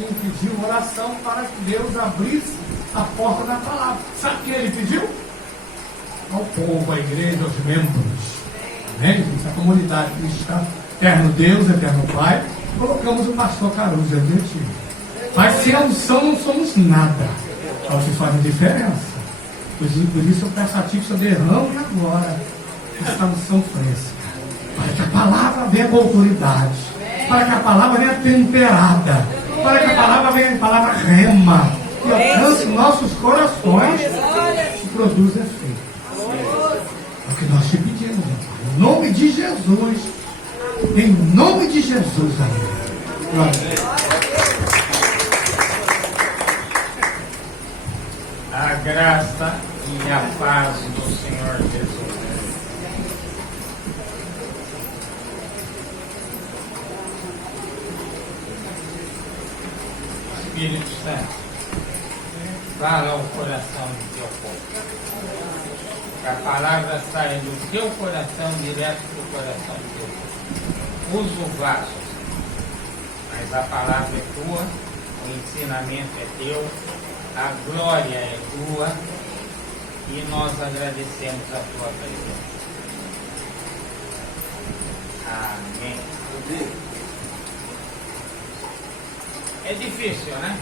Agostinho pediu oração para que Deus abrisse a porta da palavra. Sabe o que ele pediu? Ao povo, à igreja, aos membros. Amém, gente? A comunidade cristã, eterno Deus, eterno Pai, colocamos o pastor Caruso dentro. Mas sem a unção não somos nada. É o que faz a diferença. Por isso eu peço a ti que o Senhor derrame agora essa unção fresca. Para que a palavra venha com autoridade. Para que a palavra venha temperada. Para que a palavra venha em palavra rema. E alcance nossos corações e produza efeito. É o que nós te pedimos, Pai. Em nome de Jesus. Em nome de Jesus, amém. Glória. A graça e a paz do Senhor Jesus. Espírito Santo, fala ao coração do teu povo. Que a palavra saia do teu coração direto para o coração do teu povo. Usa o vaso, mas a palavra é tua, o ensinamento é teu, a glória é tua e nós agradecemos a tua presença. Amém. É difícil, né?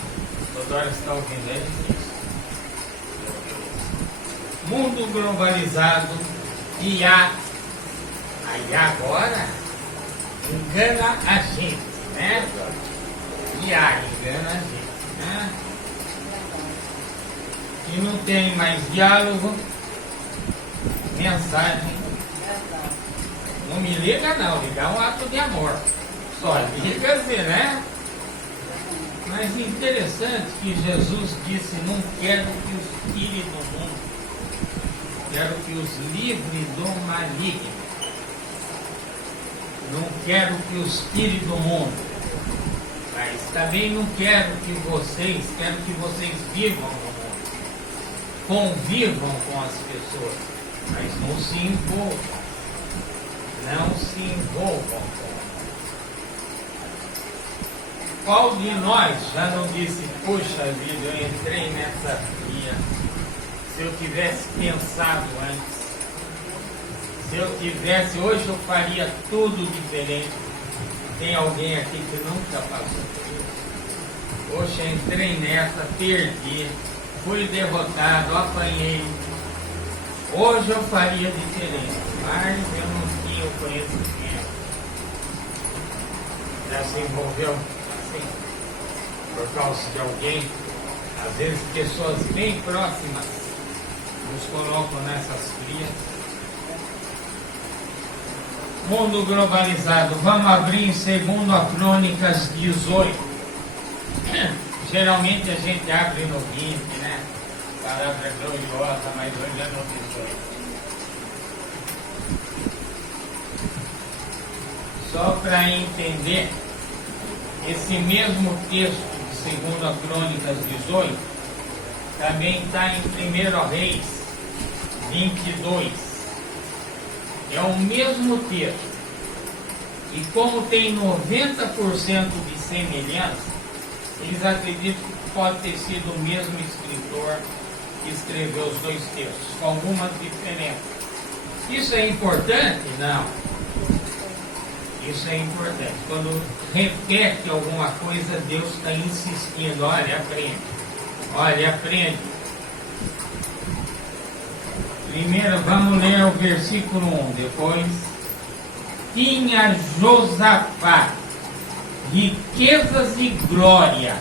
Toda hora está ouvindo, é difícil. Mundo globalizado, IA. A IA agora engana a gente, né? IA engana a gente, né? E não tem mais diálogo, mensagem. Não me liga não, ligar é um ato de amor. Só liga assim, né? Mas interessante que Jesus disse, não quero que os tire do mundo, quero que os livre do maligno. Não quero que os tire do mundo, mas também não quero que vocês vivam no mundo. Convivam com as pessoas, mas não se envolvam. Não se envolvam com. Qual de nós já não disse, puxa vida, eu entrei nessa via, se eu tivesse pensado antes, se eu tivesse, hoje eu faria tudo diferente. Tem alguém aqui que nunca passou por isso? Poxa, entrei nessa, perdi. Fui derrotado, apanhei. Hoje eu faria diferente, mas eu não tinha o conhecimento. Já se envolveu assim, por causa de alguém. Às vezes pessoas bem próximas nos colocam nessas frias. Mundo globalizado. Vamos abrir em 2 Crônicas 18. Geralmente a gente abre no 20, né? Palavra gloriosa, mas hoje é no 18. Só para entender, esse mesmo texto de 2 Crônicas 18 também está em 1 Reis 22. É o mesmo texto. E como tem 90% de semelhança, eles acreditam que pode ter sido o mesmo escritor que escreveu os dois textos, com algumas diferenças. Isso é importante? Não. Isso é importante. Quando repete alguma coisa, Deus está insistindo. Olha, aprende. Olha, aprende. Primeiro, vamos ler o versículo 1. Depois, tinha Josafá riquezas e glória,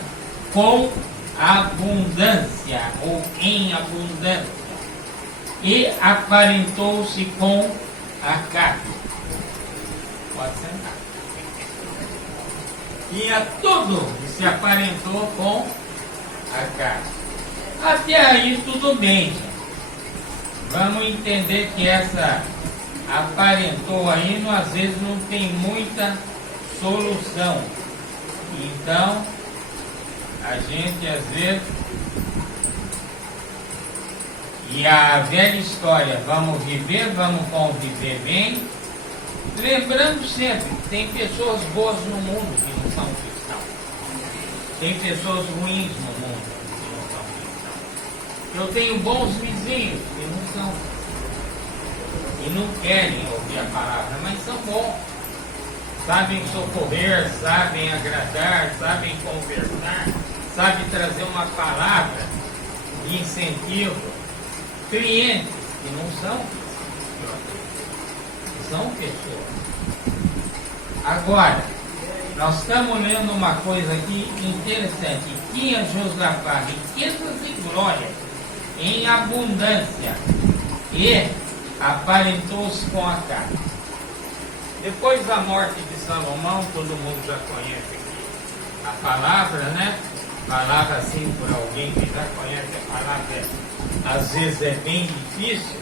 com abundância, ou em abundância, e aparentou-se com Acabe. Pode sentar. Tinha tudo e se aparentou com Acabe. Até aí tudo bem, gente. Vamos entender que essa aparentou aí, às vezes não tem muita solução. Então, a gente às vezes, e a velha história, vamos viver, vamos conviver bem, lembrando sempre que tem pessoas boas no mundo que não são cristãos. Tem pessoas ruins no mundo que não são cristãos. Eu tenho bons vizinhos que não são. E não querem ouvir a palavra, mas são bons. Sabem socorrer, sabem agradar, sabem conversar, sabem trazer uma palavra de incentivo. Clientes que não são são pessoas. Agora, nós estamos lendo uma coisa aqui interessante. Tinha Josafá riquezas e glórias em abundância e aparentou-se com a carne. Depois da morte de Salomão, todo mundo já conhece aqui a palavra, né? Palavra assim por alguém que já conhece a palavra, às vezes é bem difícil.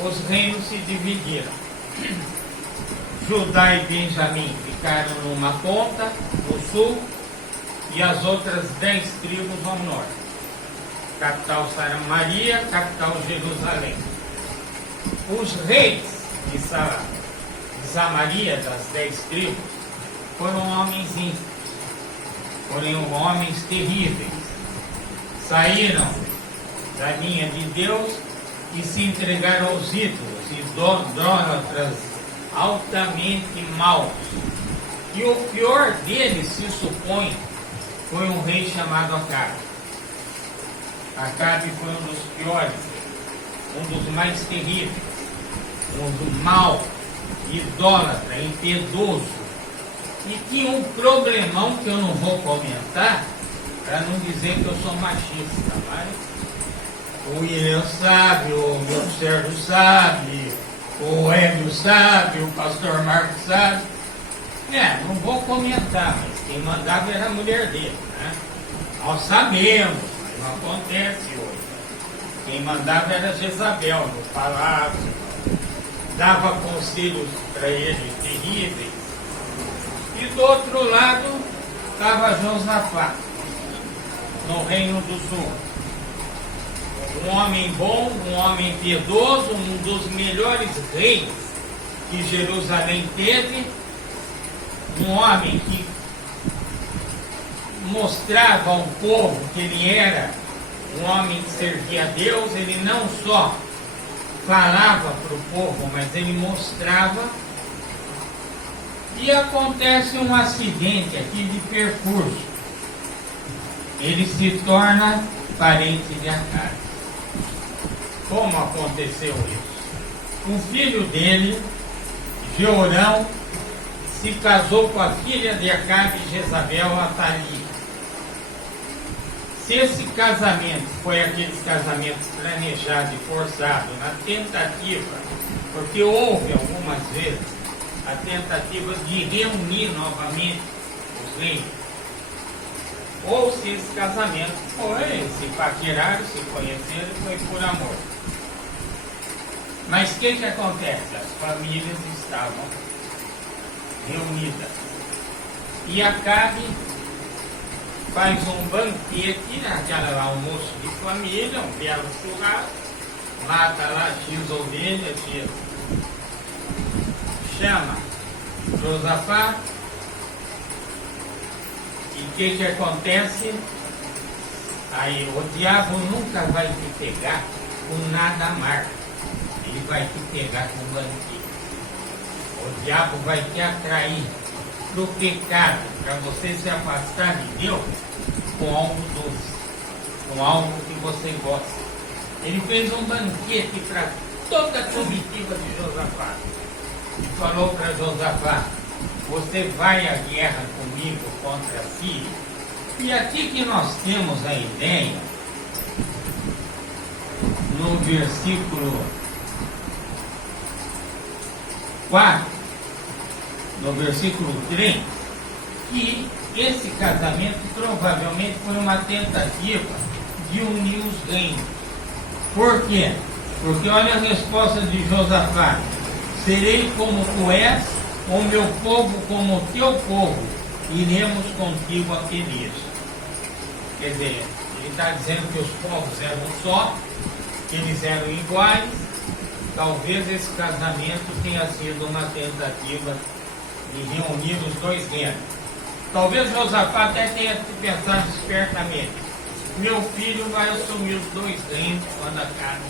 Os reinos se dividiram. Judá e Benjamim ficaram numa ponta, no sul, e as outras 10 tribos ao norte. Capital Samaria, capital Jerusalém. Os reis de Samaria, das 10 tribos, foram homens ímpios, foram homens terríveis. Saíram da linha de Deus e se entregaram aos ídolos, idólatras altamente maus. E o pior deles, se supõe, foi um rei chamado Acabe. Acabe foi um dos piores, um dos mais terríveis, um do mal, idólatra, impiedoso, e tinha um problemão que eu não vou comentar, para não dizer que eu sou machista, mas o William sabe, o meu servo sabe, o Hélio sabe, o pastor Marcos sabe. Não vou comentar, mas quem mandava era a mulher dele, né? Nós sabemos, mas não acontece hoje. Quem mandava era Jezabel no palácio, dava conselhos para ele terríveis. E do outro lado estava Josafá, no Reino do Sul. Um homem bom, um homem piedoso, um dos melhores reis que Jerusalém teve, um homem que mostrava ao povo que ele era um homem que servia a Deus. Ele não só falava para o povo, mas ele mostrava. E acontece um acidente aqui de percurso. Ele se torna parente de Acabe. Como aconteceu isso? O filho dele, Jeorão, se casou com a filha de Acabe, Jezabel, Atalia. Se esse casamento foi aqueles casamentos planejados e forçados, na tentativa, porque houve algumas vezes a tentativa de reunir novamente os reinos, ou se esse casamento foi, se paqueraram, se conheceram, foi por amor. Mas o que acontece? As famílias estavam reunidas. E Acabe faz um banquete, aquela almoço de família, um belo churrasco, mata lá X ovelhas, chama Josafá. E o que acontece? Aí o diabo nunca vai te pegar com nada amargo, ele vai te pegar com banquete. O diabo vai te atrair para o pecado, para você se afastar de Deus com algo doce, com algo que você gosta. Ele fez um banquete para toda a comitiva de Josafá e falou para Josafá: você vai à guerra comigo contra a Síria. E aqui que nós temos a ideia, no versículo 4, no versículo 3, que esse casamento provavelmente foi uma tentativa de unir os reinos. Por quê? Porque olha a resposta de Josafá: serei como tu és, o meu povo como o teu povo, iremos contigo a Quedes. Quer dizer, ele está dizendo que os povos eram só, que eles eram iguais. Talvez esse casamento tenha sido uma tentativa de reunir os dois reinos. Talvez Josafá até tenha pensado espertamente: meu filho vai assumir os 2 reinos quando Acabe.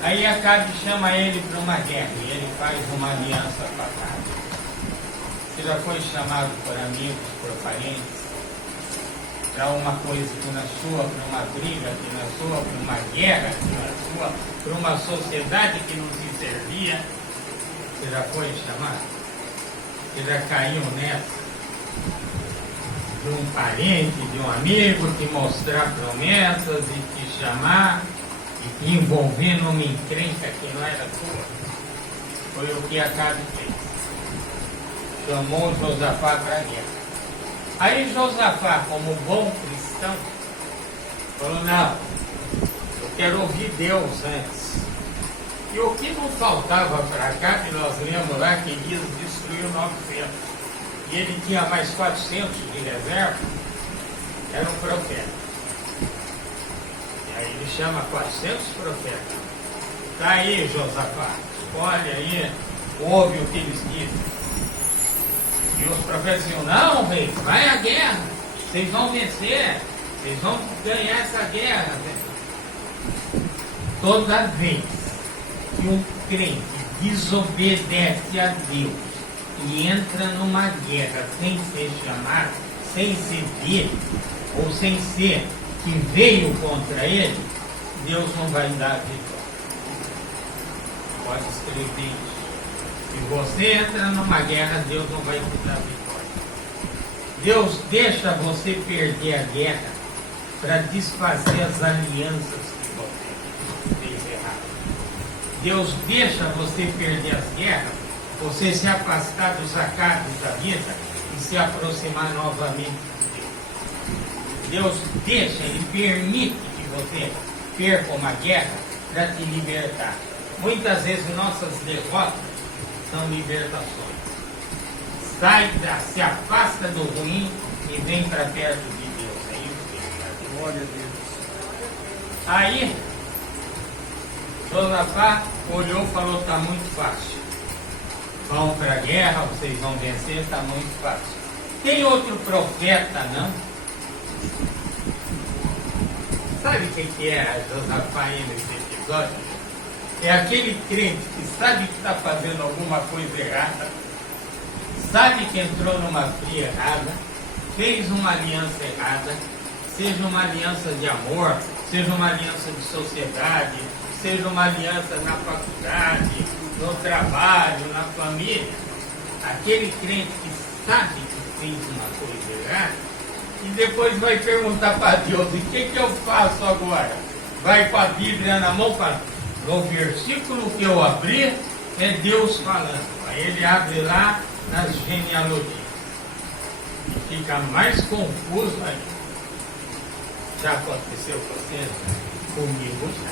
Aí Acabe chama ele para uma guerra e ele faz uma aliança com Acabe. Você já foi chamado por amigos, por parentes, para uma coisa que na sua, para uma briga que na sua, para uma guerra que na sua, para uma sociedade que não se servia? Você já foi chamado? Você já caiu nessa? De um parente, de um amigo te mostrar promessas e te chamar e te envolver numa encrenca que não era tua? Foi o que Acabe fez. Chamou Josafá para a guerra. Aí Josafá, como bom cristão, falou: não, eu quero ouvir Deus antes. E o que não faltava para cá, que nós lemos lá que Elias destruiu 900, e ele tinha mais 400 de reserva, era um profeta. E aí ele chama 400 profetas. Tá aí, Josafá, escolhe aí, ouve o que eles dizem. E os profetas diziam: não, rei, vai à guerra, vocês vão vencer, vocês vão ganhar essa guerra. Toda vez que um crente desobedece a Deus e entra numa guerra sem ser chamado, sem ser dele, ou sem ser que veio contra ele, Deus não vai dar a vitória. Pode escrever isso. Se você entra numa guerra, Deus não vai te dar vitória. Deus deixa você perder a guerra para desfazer as alianças que você fez errado. Deus deixa você perder as guerras, você se afastar dos acados da vida e se aproximar novamente de Deus. Deus deixa, Ele permite que você perca uma guerra para te libertar. Muitas vezes nossas derrotas são libertações. Sai, se afasta do ruim e vem para perto de Deus. É isso que Glória a Deus. Aí, Josafá olhou e falou: está muito fácil. Vão para a guerra, vocês vão vencer, está muito fácil. Tem outro profeta, não? Sabe quem que é Josafá aí nesse episódio? É aquele crente que sabe que está fazendo alguma coisa errada, sabe que entrou numa fria errada, fez uma aliança errada, seja uma aliança de amor, seja uma aliança de sociedade, seja uma aliança na faculdade, no trabalho, na família. Aquele crente que sabe que fez uma coisa errada e depois vai perguntar para Deus: o que eu faço agora? Vai com a Bíblia na mão, para no versículo que eu abri, é Deus falando. Aí ele abre lá nas genealogias. Fica mais confuso ainda. Já aconteceu com você? Comigo já.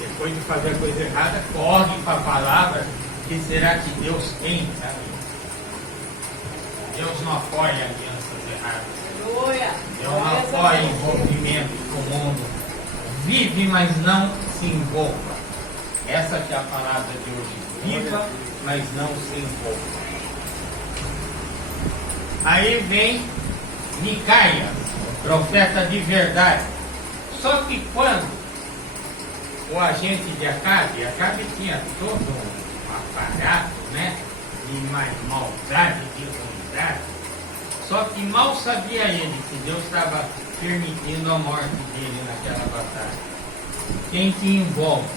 Depois de fazer a coisa errada, corre para a palavra. O que será que Deus tem? Sabe? Deus não apoia alianças erradas. Deus não apoia envolvimento com o mundo. Vive, mas não se envolva. Essa que é a palavra de hoje. Viva, mas não se envolva. Aí vem Micaias, profeta de verdade. Só que quando o agente de Acabe tinha todo um aparato, né, de maldade, de ruindade. Só que mal sabia ele que Deus estava permitindo a morte dele naquela batalha. Quem te envolve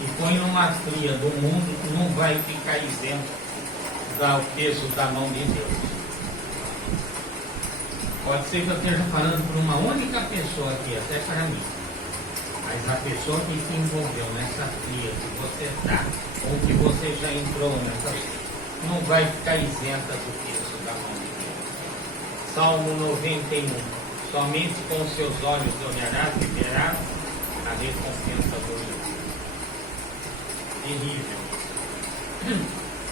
e põe numa fria do mundo não vai ficar isento do peso da mão de Deus. Pode ser que eu esteja falando por uma única pessoa aqui, até para mim. Mas a pessoa que se envolveu nessa fria que você está, ou que você já entrou nessa, não vai ficar isenta do peso da mão de Deus. Salmo 91. Somente com seus olhos olharás e verás a recompensa do ímpio. Terrível.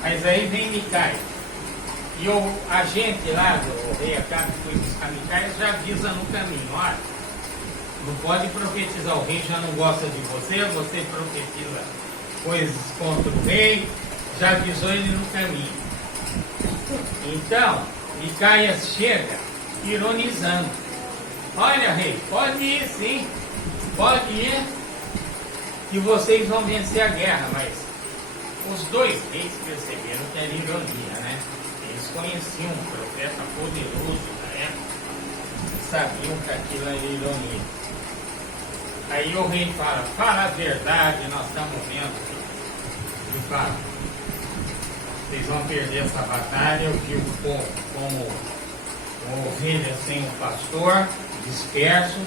Mas aí vem Micaias. E o agente lá do rei Acabe que foi buscar Micaias já avisa no caminho: olha, não pode profetizar, o rei já não gosta de você, você profetiza coisas contra o rei, já avisou ele no caminho. Então, Micaias chega ironizando. Olha, rei, pode ir sim, pode ir, que vocês vão vencer a guerra, mas os dois reis perceberam que era ironia, né? Eles conheciam um profeta poderoso na época, sabiam que aquilo era ironia. Aí o rei fala a verdade, nós estamos vendo. Ele fala, vocês vão perder essa batalha, eu fico como ovelhas sem o pastor, dispersos,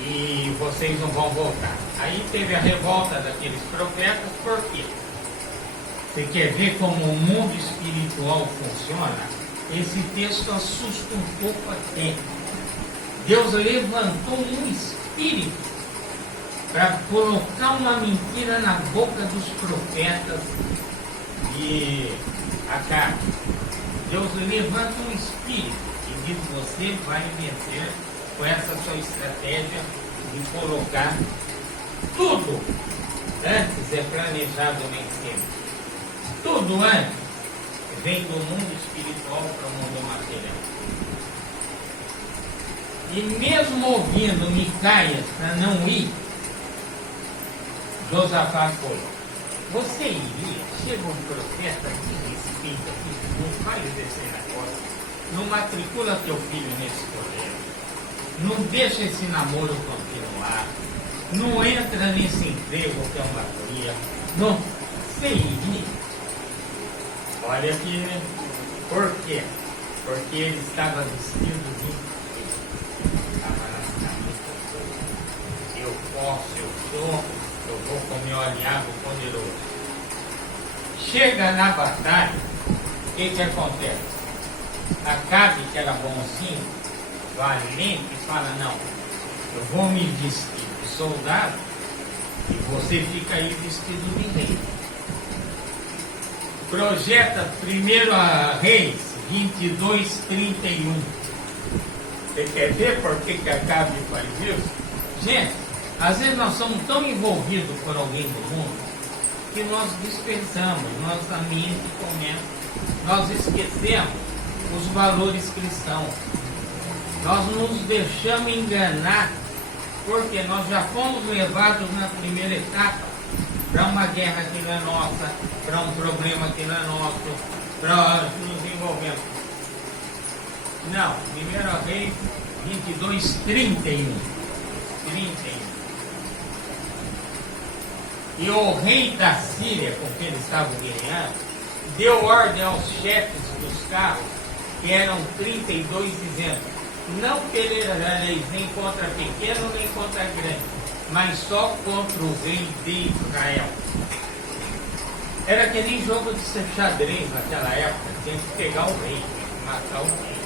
e vocês não vão voltar. Aí teve a revolta daqueles profetas, por quê? Você quer ver como o mundo espiritual funciona? Esse texto assusta um pouco até. Deus levantou um espírito para colocar uma mentira na boca dos profetas de Acabe. Deus levanta um espírito e diz: você vai vencer com essa sua estratégia de colocar tudo antes é planejado vencer. Tudo antes vem do mundo espiritual para o mundo material. E mesmo ouvindo Micaias para não ir, Josafá foi. Você iria? Chega um profeta que respeita, que não faz esse negócio, não matricula teu filho nesse colégio, não deixa esse namoro continuar, não entra nesse emprego que é uma fria, não. Você iria? Olha que, por quê? Porque ele estava vestido de eu posso, eu sou, eu vou com meu aliado poderoso. Chega na batalha, o que acontece? Acabe, que era bonzinho, valente, fala: não, eu vou me vestir de soldado e você fica aí vestido de rei. Projeta 1 Reis 22:31. Você quer ver por que Acabe faz isso? Gente, às vezes nós somos tão envolvidos por alguém do mundo que nós dispensamos, nossa mente começa, nós esquecemos os valores cristãos. Nós nos deixamos enganar porque nós já fomos levados na primeira etapa para uma guerra que não é nossa, para um problema que não é nosso, para nos envolvermos. Não, 1 Reis 22:31. E o rei da Síria, com quem eles estavam guerreando, deu ordem aos chefes dos carros, que eram 32, dizendo: não pelejareis nem contra pequeno nem contra grande, mas só contra o rei de Israel. Era que nem jogo de xadrez naquela época, tinha que pegar o rei, matar o rei.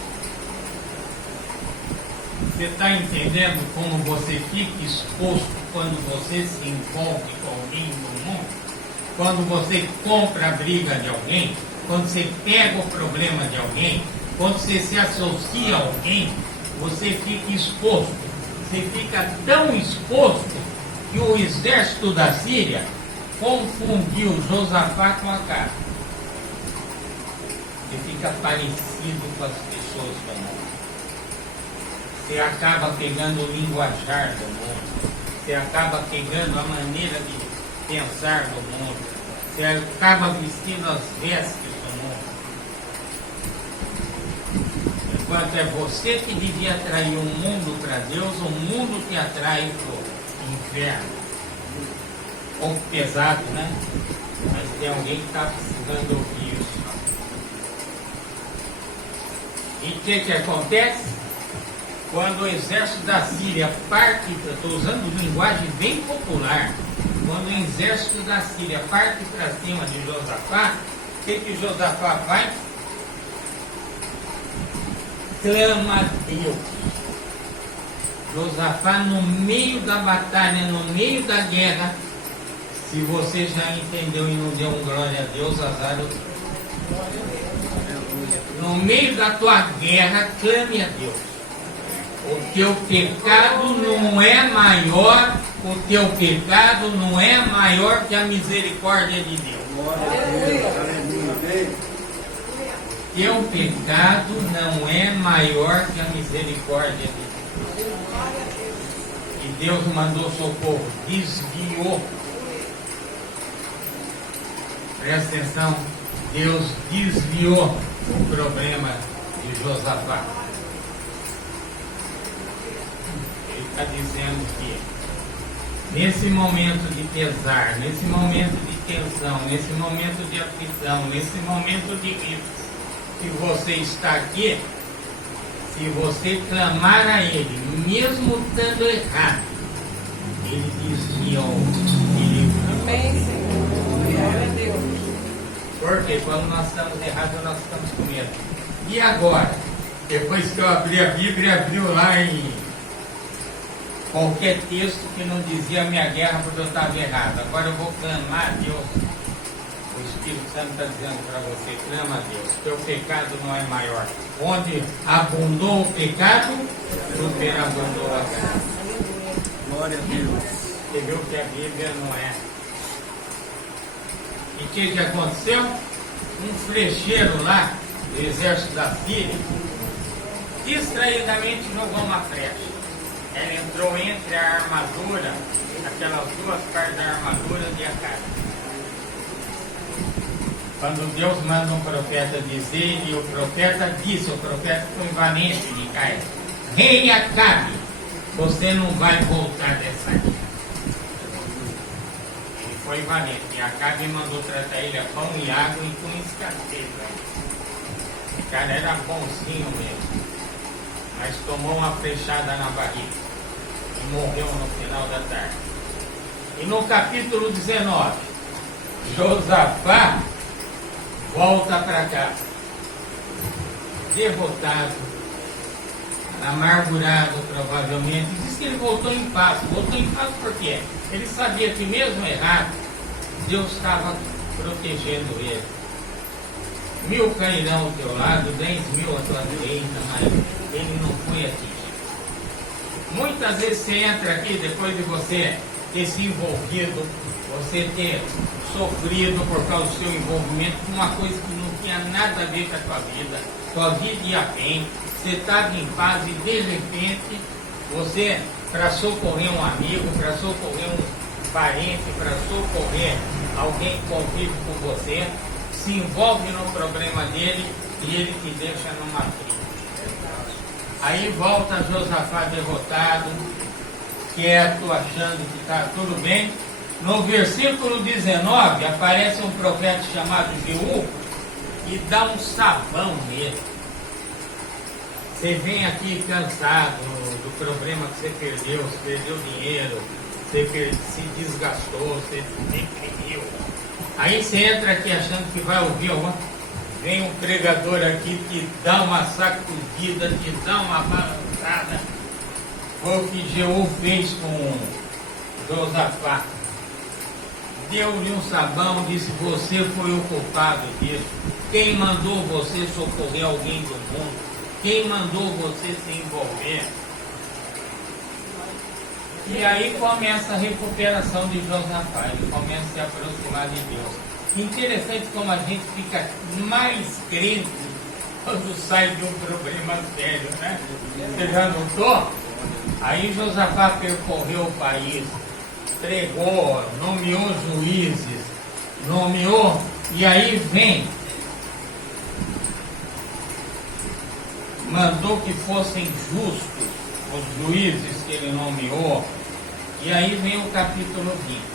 Você está entendendo como você fica exposto quando você se envolve com alguém no mundo? Quando você compra a briga de alguém? Quando você pega o problema de alguém? Quando você se associa a alguém? Você fica exposto. Você fica tão exposto que o exército da Síria confundiu Josafá com Acabe. Você fica parecido com as pessoas do mundo. Você acaba pegando o linguajar do mundo. Você acaba pegando a maneira de pensar do mundo. Você acaba vestindo as vestes do mundo. Enquanto é você que devia atrair o mundo para Deus, o mundo que atrai para o inferno. Um pouco pesado, né? Mas tem alguém que está precisando ouvir isso. E o que acontece? Quando o exército da Síria parte, estou usando linguagem bem popular, quando o exército da Síria parte para cima de Josafá, o que Josafá vai? Clama a Deus. Josafá, no meio da batalha, no meio da guerra, se você já entendeu e não deu um glória a Deus, azar o teu. No meio da tua guerra, clame a Deus. O teu pecado não é maior, o teu pecado não é maior que a misericórdia de Deus. teu pecado não é maior que a misericórdia de Deus. E Deus mandou socorro, desviou. Presta atenção, Deus desviou o problema de Josafá. Ele está dizendo que nesse momento de pesar, nesse momento de tensão, nesse momento de aflição, nesse momento de risco, se você está aqui, se você clamar a Ele, mesmo estando errado, Ele desviou. Amém, Senhor. Glória a Deus. Porque quando nós estamos errados, nós estamos com medo. E agora? Depois que eu abri a Bíblia, abriu lá em qualquer texto que não dizia minha guerra porque eu estava errado. Agora eu vou clamar a Deus. O Espírito Santo está dizendo para você, clama a Deus, teu pecado não é maior. Onde abundou o pecado, superabundou a graça. Glória a Deus. Você viu que a Bíblia não é. E o que aconteceu? Um flecheiro lá, do exército da Síria, distraidamente jogou uma flecha. Ela entrou entre a armadura, aquelas duas partes da armadura de Acabe. Quando Deus manda um profeta dizer, e o profeta disse, o profeta foi valente, Micael: Rei Acabe, você não vai voltar dessa guerra. Ele foi valente, e Acabe mandou tratar ele a pão e água e com escassez. O cara era bonzinho mesmo, mas tomou uma flechada na barriga e morreu no final da tarde. E no capítulo 19, Josafá volta para casa, derrotado, amargurado provavelmente. Diz que ele voltou em paz. Voltou em paz por quê? Ele sabia que mesmo errado, Deus estava protegendo ele. 1000 cairão ao teu lado, 10.000 à tua direita, mas ele não foi atingido. Muitas vezes você entra aqui, depois de você ter se envolvido, você ter sofrido por causa do seu envolvimento com uma coisa que não tinha nada a ver com a tua vida ia bem, você estava em paz e de repente você, para socorrer um amigo, para socorrer um parente, para socorrer alguém que convive com você, se envolve no problema dele e ele te deixa numa crise. Aí volta Josafá derrotado, quieto, achando que está tudo bem. No versículo 19 aparece um profeta chamado Jeú e dá um sabão nele. Você vem aqui cansado do problema que você perdeu dinheiro, você se desgastou, você deprimiu. Aí você entra aqui achando que vai ouvir vem um pregador aqui que dá uma sacudida, que dá uma balançada. Foi o que Jeú fez com Josafá. Deu-lhe um sabão, disse: você foi o culpado disso. Quem mandou você socorrer alguém do mundo? Quem mandou você se envolver? E aí começa a recuperação de Josafá. Ele começa a se aproximar de Deus. Interessante como a gente fica mais crente quando sai de um problema sério, né? Você já notou? Aí Josafá percorreu o país, pregou, nomeou juízes, e aí vem, mandou que fossem justos os juízes que ele nomeou, e aí vem o capítulo 20.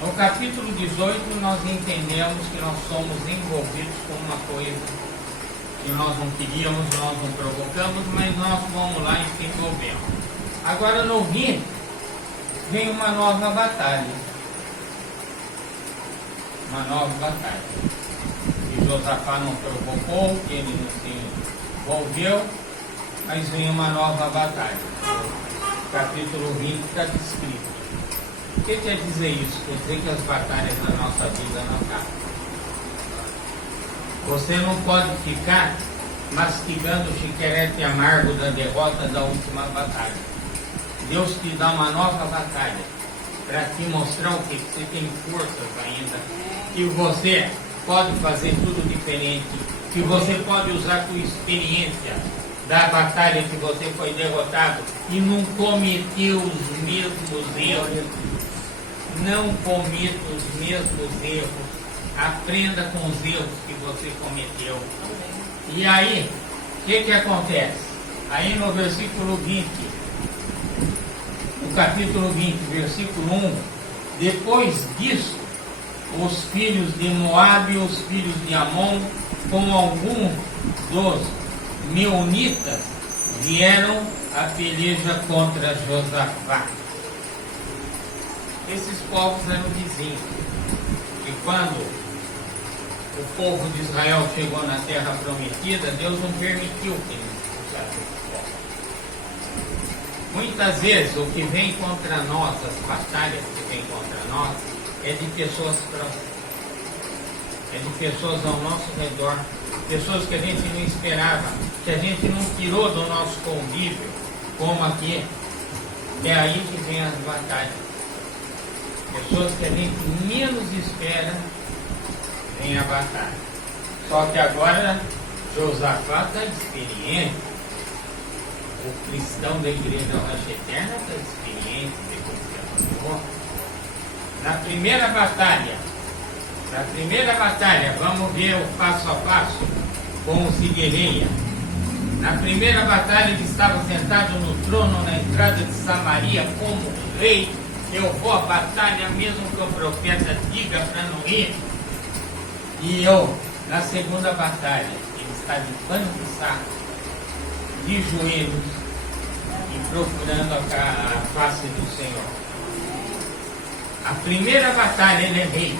No capítulo 18 nós entendemos que nós somos envolvidos com uma coisa que nós não queríamos, nós não provocamos, mas nós vamos lá e se envolvemos. Agora no 20 vem uma nova batalha. Uma nova batalha. E Josafá não provocou, que ele não se envolveu, mas vem uma nova batalha. O capítulo 20 está descrito. O que quer dizer isso? Quer dizer que as batalhas da nossa vida não acabam. Você não pode ficar mastigando o chiclete amargo da derrota da última batalha. Deus te dá uma nova batalha para te mostrar o que você tem forças ainda, que você pode fazer tudo diferente, que você pode usar a tua experiência da batalha que você foi derrotado e não cometeu os mesmos erros. Não cometa os mesmos erros. Aprenda com os erros que você cometeu. E aí, o que acontece? Aí no versículo 20, no capítulo 20, versículo 1, depois disso, os filhos de Moabe e os filhos de Amon, com alguns dos meunitas, vieram a peleja contra Josafá. Esses povos eram vizinhos. E quando o povo de Israel chegou na terra prometida, Deus não permitiu que eles expulsassem esse povo. Muitas vezes o que vem contra nós, as batalhas que vêm contra nós, é de pessoas próximas. É de pessoas ao nosso redor, pessoas que a gente não esperava, que a gente não tirou do nosso convívio, como aqui. É aí que vem as batalhas. Pessoas que a gente menos espera, vem a batalha. Só que agora Josafá está experiente. O cristão da igreja Rocha Eterna está experiente depois que apanhou. Na primeira batalha, vamos ver o passo a passo como se guerreia. Na primeira batalha ele estava sentado no trono na entrada de Samaria como rei. Eu vou à batalha mesmo que o profeta diga para não ir. E eu, na segunda batalha, ele está de pano de saco, de joelhos e procurando a face do Senhor. A primeira batalha ele é rei.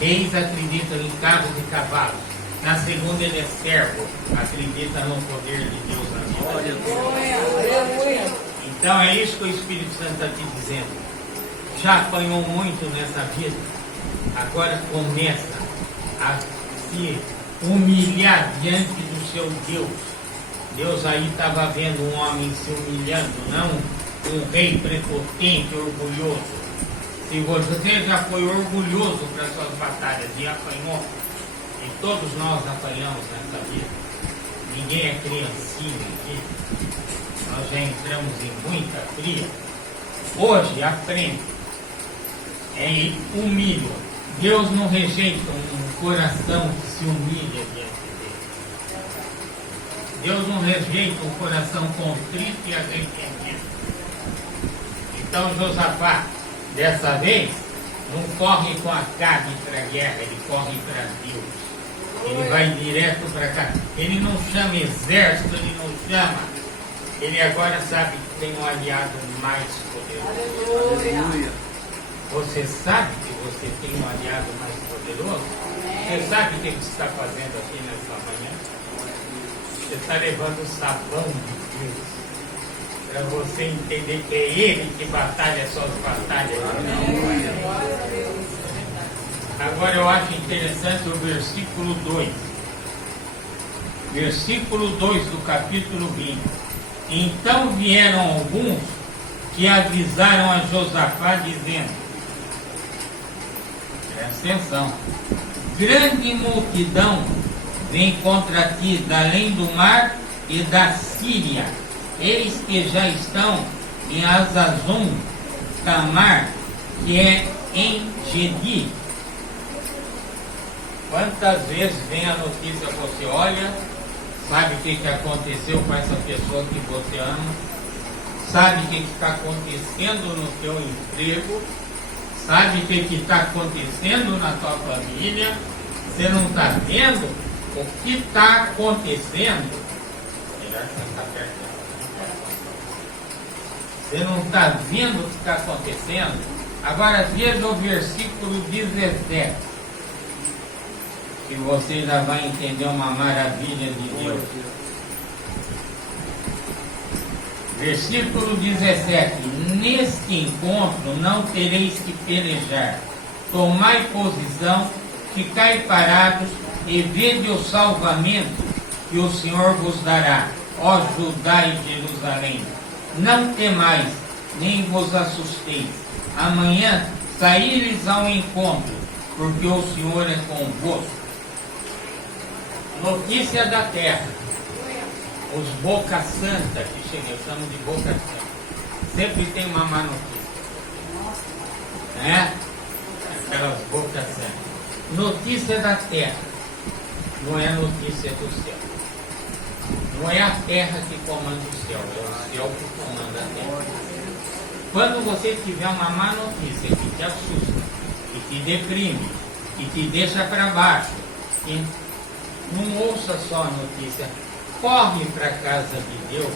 Reis acreditam em carros e cavalos. Na segunda ele é servo, acredita no poder de Deus na vida dele. Então é isso que o Espírito Santo está te dizendo. Já apanhou muito nessa vida, agora começa a se humilhar diante do seu Deus. Deus aí estava vendo um homem se humilhando, não um rei prepotente, orgulhoso. Se você já foi orgulhoso para suas batalhas e apanhou, e todos nós apanhamos nessa vida, ninguém é criancinha aqui, nós já entramos em muita fria. Hoje aprende, humilha. Deus não rejeita um coração que se humilha diante dele. Deus não rejeita um coração contrito e arrependido. Então Josafá, dessa vez, não corre com a carne para a guerra, ele corre para Deus. Ele vai direto para cá. Ele não chama exército, ele não chama. Ele agora sabe que tem um aliado mais poderoso. Aleluia. Você sabe que você tem um aliado mais poderoso? Você sabe o que você está fazendo aqui nessa manhã? Você está levando o sabão de Deus para você entender que é Ele que batalha as suas batalhas. Agora eu acho interessante o versículo 2. Versículo 2 do capítulo 20. Então vieram alguns que avisaram a Josafá dizendo, presta atenção, grande multidão vem contra ti da além do mar e da Síria. Eis que já estão em Azazon, Tamar, que é em Gedi. Quantas vezes vem a notícia, você olha, sabe o que aconteceu com essa pessoa que você ama, sabe o que está acontecendo no teu emprego, sabe o que está acontecendo na tua família, você não está vendo o que está acontecendo. Melhor sentar perto. Você não está vendo o que está acontecendo? Agora veja o versículo 17. Que você já vai entender uma maravilha de Deus. Versículo 17. Neste encontro não tereis que pelejar. Tomai posição, ficai parados e vede o salvamento que o Senhor vos dará, ó Judá e Jerusalém. Não temais, nem vos assusteis. Amanhã saíres ao encontro, porque o Senhor é convosco. Notícia da terra. Os boca santa que chegam, eu chamo de boca santa. Sempre tem uma má notícia. Né? Aquelas bocas santas. Notícia da terra. Não é notícia do céu. Não é a terra que comanda o céu, é o céu que comanda a terra. Quando você tiver uma má notícia que te assusta, que te deprime, que te deixa para baixo, que não ouça só a notícia, corre para a casa de Deus,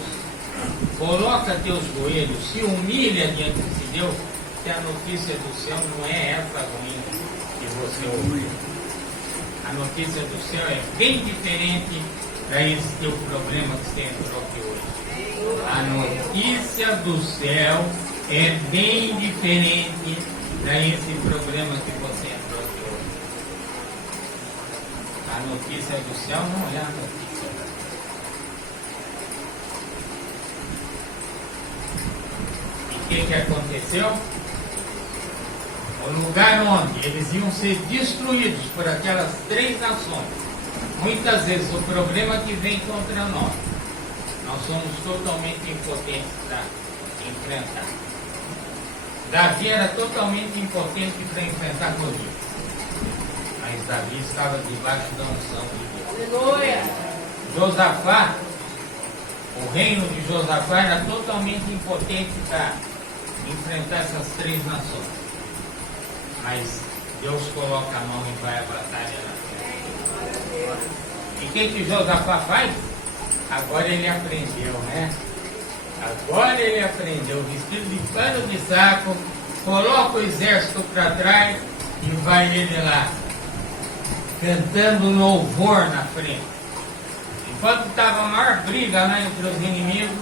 coloca teus joelhos, se humilha diante de Deus, que a notícia do céu não é essa ruim que você ouviu. A notícia do céu é bem diferente para esse teu problema que você entrou aqui hoje. A notícia do céu é bem diferente para esse problema que você entrou aqui hoje. A notícia do céu não é a notícia da terra. E o que aconteceu? O lugar onde eles iam ser destruídos por aquelas 3 nações. Muitas vezes o problema que vem contra nós somos totalmente impotentes para enfrentar. Davi era totalmente impotente para enfrentar Golias. Mas Davi estava debaixo da unção de Deus. Aleluia. Josafá, o reino de Josafá era totalmente impotente para enfrentar essas 3 nações. Mas Deus coloca a mão e vai à batalha na terra. E o que Josafá faz? Agora ele aprendeu, né? Agora ele aprendeu, vestido de pano de saco, coloca o exército para trás e vai ele lá, cantando louvor na frente. Enquanto estava a maior briga lá entre os inimigos,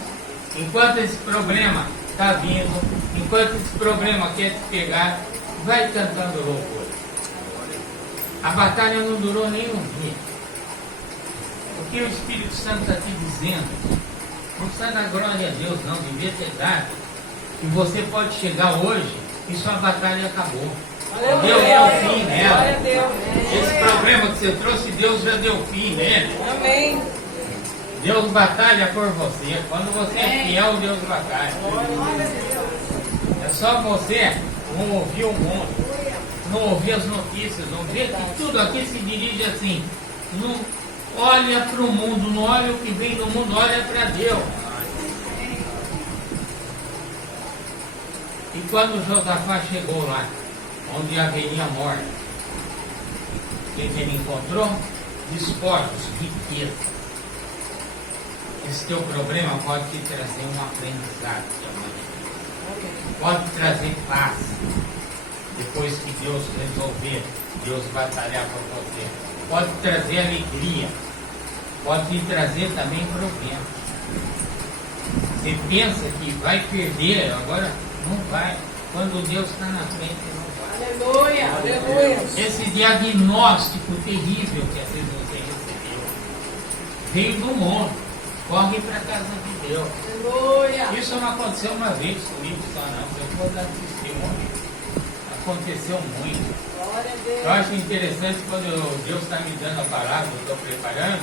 enquanto esse problema está vindo, enquanto esse problema quer te pegar, vai cantando louvor. A batalha não durou nem um dia. O que o Espírito Santo está te dizendo? Não precisa dar glória a Deus, não, devia ter dado. E você pode chegar hoje e sua batalha acabou. Aleluia. Deus deu fim nela. Glória a Deus. Esse problema que você trouxe, Deus já deu fim nele. Amém. Deus batalha por você. Quando você é fiel, Deus batalha. É só você não ouvir o mundo, não ouvir as notícias, não ver que tudo aqui se dirige assim. Não olha para o mundo, não olha o que vem do mundo, olha para Deus. E quando Josafá chegou lá, onde haveria morte, o que ele encontrou? Despojos, riqueza. Esse teu problema pode te trazer um aprendizado, pode trazer paz. Depois que Deus resolver, Deus batalhar por você. Pode trazer alegria, pode te trazer também problemas. Você pensa que vai perder, agora não vai. Quando Deus está na frente, não vai. Aleluia. Aleluia. Esse diagnóstico terrível que às vezes você recebeu veio do mundo. Corre para a casa de Deus. Aleluia. Isso não aconteceu uma vez comigo só não. Eu vou dar testemunho. Aconteceu muito. Glória a Deus. Eu acho interessante quando Deus está me dando a palavra, eu estou preparando,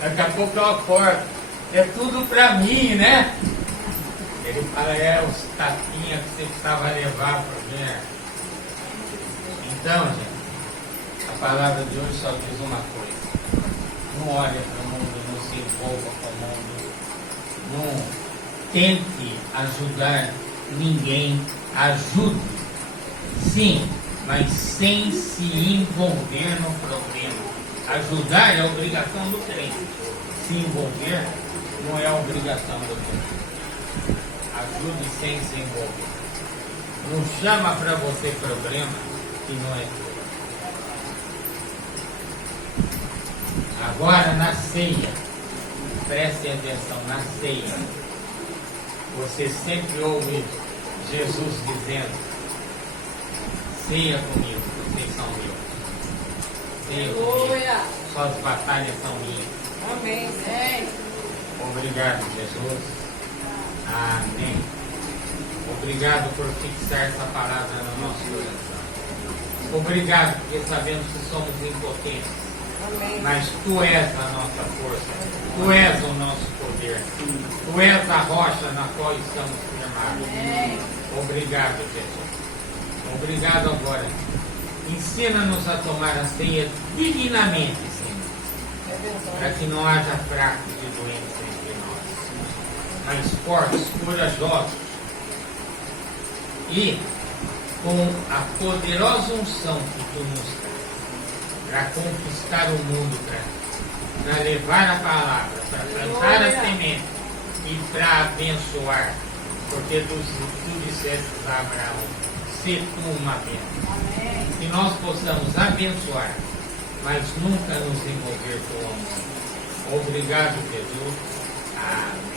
daqui a pouco eu acordo. É tudo para mim, né? Ele fala, os tapinhas que você precisava levar para mim. Então, gente, a palavra de hoje só diz uma coisa. Não olhe para o mundo, não se envolva com o mundo. Não tente ajudar ninguém. Ajude, sim, mas sem se envolver no problema. Ajudar é a obrigação do crente. Se envolver não é a obrigação do crente. Ajude sem se envolver. Não chama para você problema que não é teu. Agora na ceia, prestem atenção, na ceia, você sempre ouve Jesus dizendo, ceia comigo, vocês são meus. Ceia comigo, Aleluia. suas batalhas são minhas. Amém. Amém. Obrigado, Jesus. Amém. Obrigado por fixar essa palavra no nosso coração. Obrigado porque sabemos que somos impotentes. Amém. Mas Tu és a nossa força, Tu és o nosso poder, Tu és a rocha na qual estamos firmados. Amém. Obrigado, Jesus. Obrigado agora. Ensina-nos a tomar a ceia dignamente, Senhor, para que não haja fracos e doentes entre nós, mas fortes, corajosos e com a poderosa unção que Tu nos dá para conquistar o mundo, para levar a palavra, para plantar a semente e para abençoar, porque tu disseste a Abraão, se tu uma bênção. Que nós possamos abençoar, mas nunca nos envolver com o mundo. Obrigado, Jesus. Amém.